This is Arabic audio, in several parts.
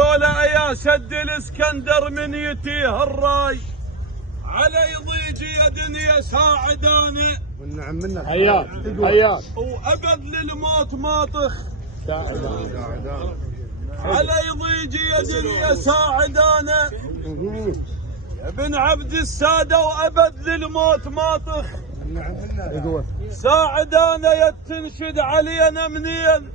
ولا يا سد الاسكندر من يتيه الراي على يضيج يد يساعداني والنعم منك حياك وابد للموت ماطخ على يضيج يد يساعداني يا ابن عبد الساده وابد للموت ماطخ والنعم منك ساعدانا يا تنشد علينا منين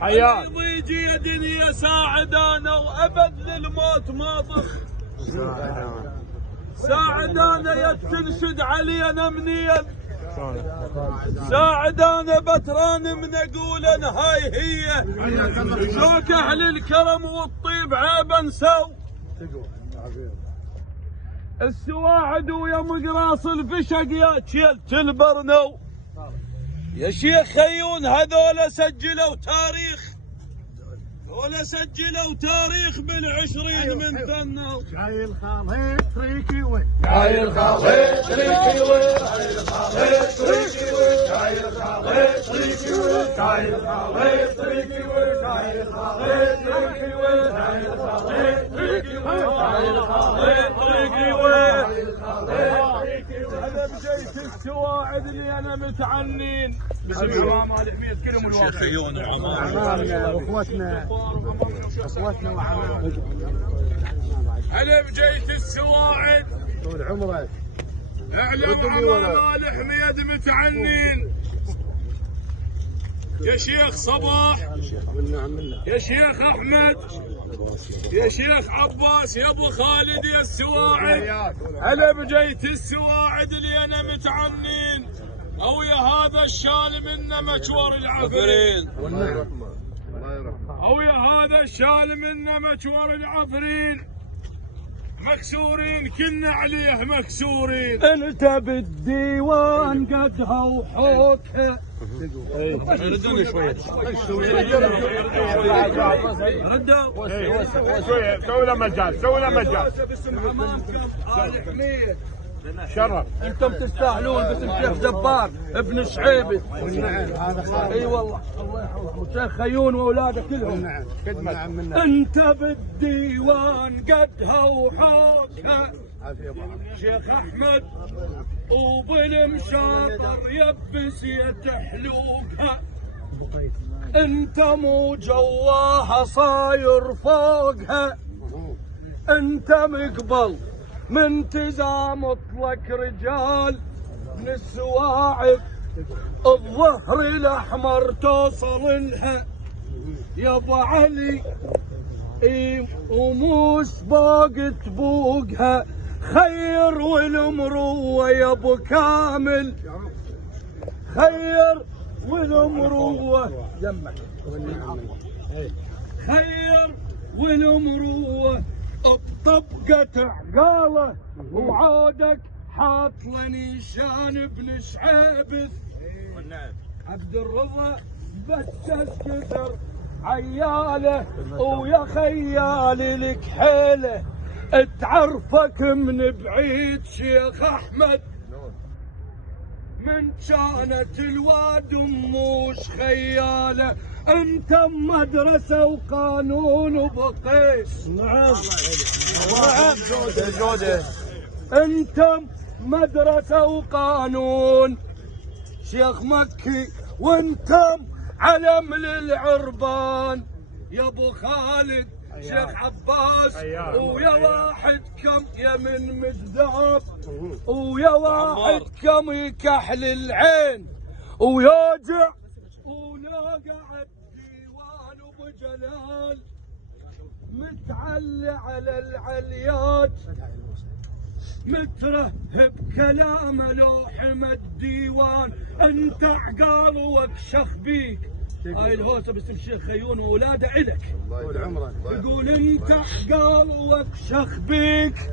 حياك يضيج يد يساعدانا وابد للموت ماطخ ساعدانا يا تنشد علينا منين ساعدانا بتران من اقول هاي هي شوك اهل الكرم والطيب عيبا سو السواعد ويا مقراص الفشق يا شيلت البرنو يا شيخ خيون هذول سجلوا تاريخ بالعشرين من ثنوا شايل خالد تريكي وين شايل خالد تريكي وين شايل خالد تريكي وين شايل خالد تريكي وين شايل خالد تريكي وين شايل خالد تريكي وين شايل خالد تريكي وين انا بجيت السواعد اللي انا متعنين باسم عوام ال حميد كلهم الواقع خيون عمامنا واخوتنا وعمامنا انا بجيت السواعد طول عمرك اعلم عمام ال حميد متعنين يا شيخ صباح والنعم منك يا شيخ احمد يا شيخ عباس يا ابو خالد يا السواعد انا بجيت السواعد اللي انا متعنين او يا هذا الشال منا مشوار العفرين او يا هذا الشال منا مشوار العفرين مكسورين كنا عليه مكسورين انت بالديوان قدها وحوكها ردوني شوية ردوا شوية سوي له مجال باسم عمامكم آل حميد شرف انتم تستاهلون باسم شيخ جبار ابن شعيبي والنعم هذا خالد اي والله الله يحفظه وشيخ خيون واولاده كلهم والنعم والنعم منك انت بالديوان قدها وحوكها شيخ احمد وبالمشاطر يبس يتحلوقها انت مو جواها صاير فوقها انت مقبل من تزامط لك رجال من السواعد الظهر الاحمر توصل لها يا ابو علي وموس باق تبوقها خير والمروه يا ابو كامل خير والمروه جمك خير والمروه بطبقة عقاله وعودك حاط لني شان ابن شعيبث عبد الرضا بس كثر عياله ويا خيالي لك حيله تعرفك من بعيد شيخ احمد من كانت الواد مش خياله انت مدرسه وقانون وبقيس نعم جودة انت مدرسه وقانون شيخ مكي وانتم علم للعربان يا ابو خالد شيخ عباس ويا واحد كم يا من مجذاب ويا واحد كم يكحل العين ويوجع ولا قعد ديوان ابو جلال متعلي على العليات مترهب كلامه لو حمى الديوان انت عقال وكشخ بيك هاي الهوسه باسم الشيخ خيون واولاده الك طول عمرك يقول انت عقال وكشخ بيك